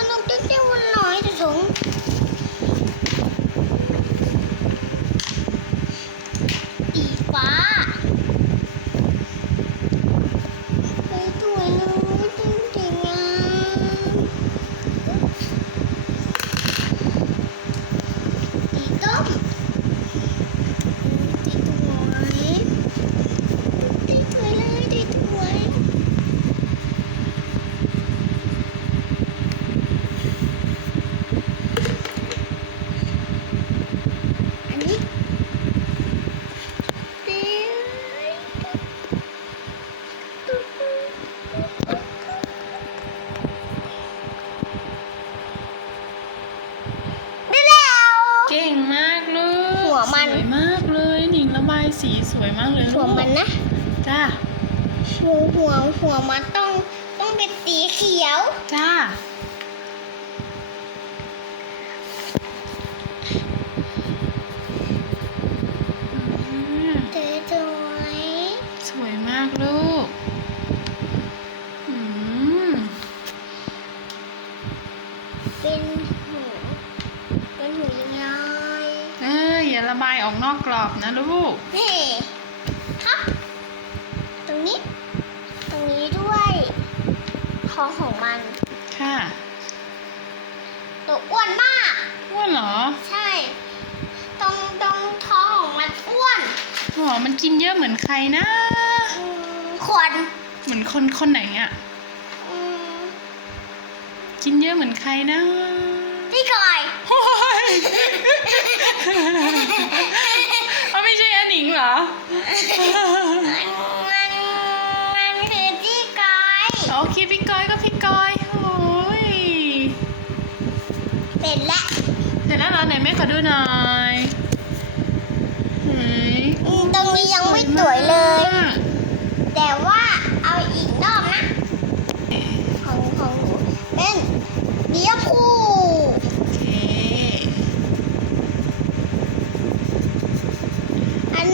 那能看见我了 มัน สวยมากเลยหนิงระบายสีสวยมากเลยลูหัวกมันนะจ้าหัวหัวหัวมันต้องต้องเป็นสีเขียว จ้าอืม สวยสวย สวยมากลูกอืม เป็นหูเป็นหูยังไง เอออย่าระ บายออกนอกกรอบนะลูกเฮ้ครับตรงนี้ ตรงนี้ด้วยท้องของมัน ค่ะ ตัวอ้วนมากว่าเหรอ ใช่ ตรงตรงท้องของมันอ้วนหอมันกินเยอะเหมือนใครนะ อืมขวนเหมือนคนคนไหนอะอืม กินเยอะเหมือนใครนะพี่กอยโอ้ย เขาไม่ใช่อันหนิงเหรอ มันมันคือพี่กอยโอเคพี่ก้อยก็พี่ก้อยโอ้ยเป็นและเสร็จแล้วเหรอไหนแม่ขอดูหน่อยเฮ้ยอืมตรงนี้ยังไม่สวยเลย แต่ว่าเอาอีกรอบนะ ของของหนูเป็นเดียพู โอเค อัน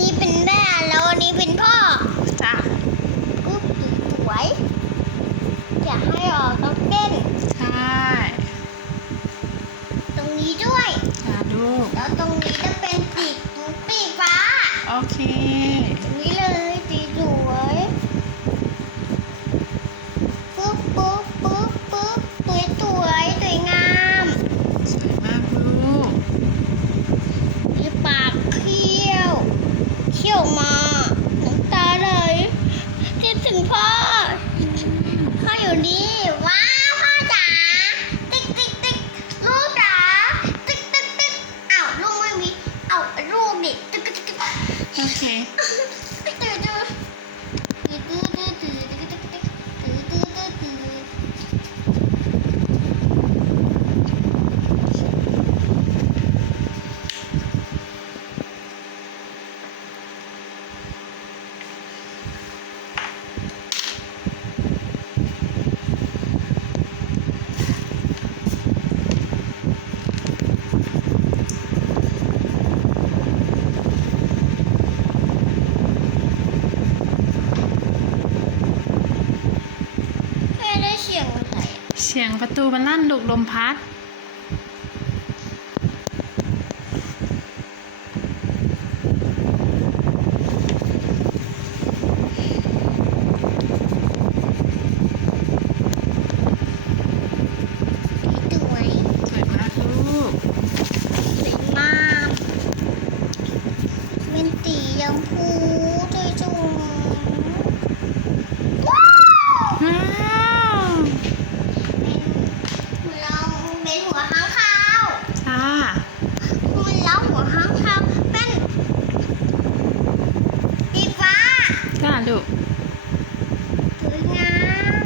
นี้เป็นแม่แล้วอันนี้เป็นพ่อ จ้ะ กุ๊บสวยอยากให้ออกต้องเต้น ใช่ ตรงนี้ด้วย จ้ะลูก แล้วตรงนี้จะเป็นปีกปีกฟ้า โอเค ตรงนี้เลยสีสวยปุ๊บปุ๊บปุ๊บปุ๊บสวยสวยสวยงาม สวยมากลูก มีปากเขี้ยวเขี้ยวมาน้ำตาไหลคิด ถึงพ่อพ่อ สียงประตูมันลั่นดุกลมพัด สวย สวยมากลูก สวยมากเป็นสีชมพูสวยจุงว้าว ว้าว เป็นเราเป็นหัวข้างคาว จ้า มันเล้าหัวข้างคาวเป็นสีฟ้า จ้าลูก สวยงาม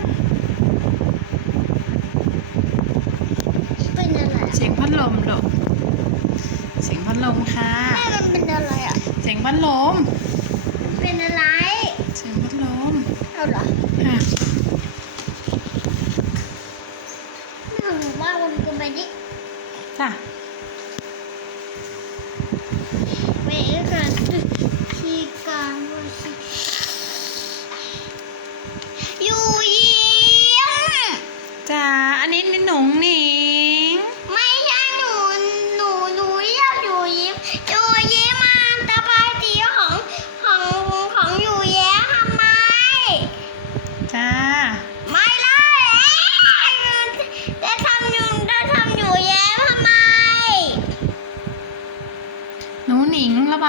เป็นอะไรอะ เสียงพัดลมลูก เสียงพัด ลมค่ะแม่มันเป็นอะไรอะ เสียงพัดลม เป็นอะไร เสียงพัดลม เอาเหรอ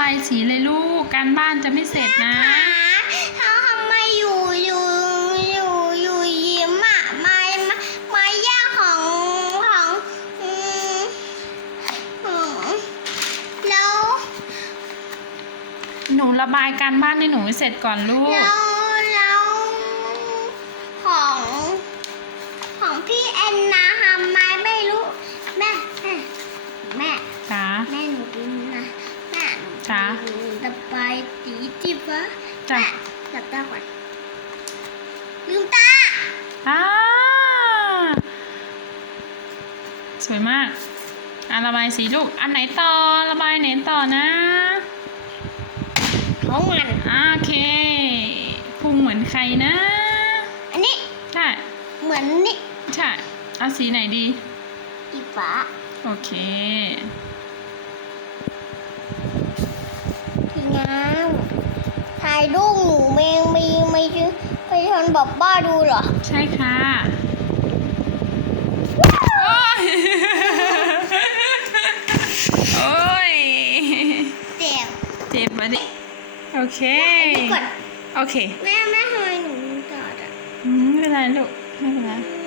ายสีเลยลูก การบ้านจะไม่เสร็จนะเขาทำไมอยู่อยู่อยู่อยู่ยิ้มอะมามามาแย่งของของอืมของแล้วหนูระบายการบ้านให้หนูให้เสร็จก่อนลูก แล้วแล้วของของพี่แอนนา จ้ะแม่หลับตาก่อนลืมตาอ่าสวยมากอะระบายสีลูก อันไหนต่อ ระบายไหนต่อนะของมันอ่าโอเคพุงเหมือนใครนะ อันนี้ ใช่ เหมือนนี่ ใช่ เอาสีไหนดีสีฟ้า โอเค สีงาม ถ่ายรูปหนูเมงมีไม่ชื่อไปชนบอกบ้าดูเหรอ ใช่ค่ะ โอ้ย โอ้ย เจ็บเจ็บมาดิ โอเคนี่ก่อนโอเคแม่แม่ทำไมหนูจอดอะ อืมไม่เป็นไรลูกไม่เป็นไรอื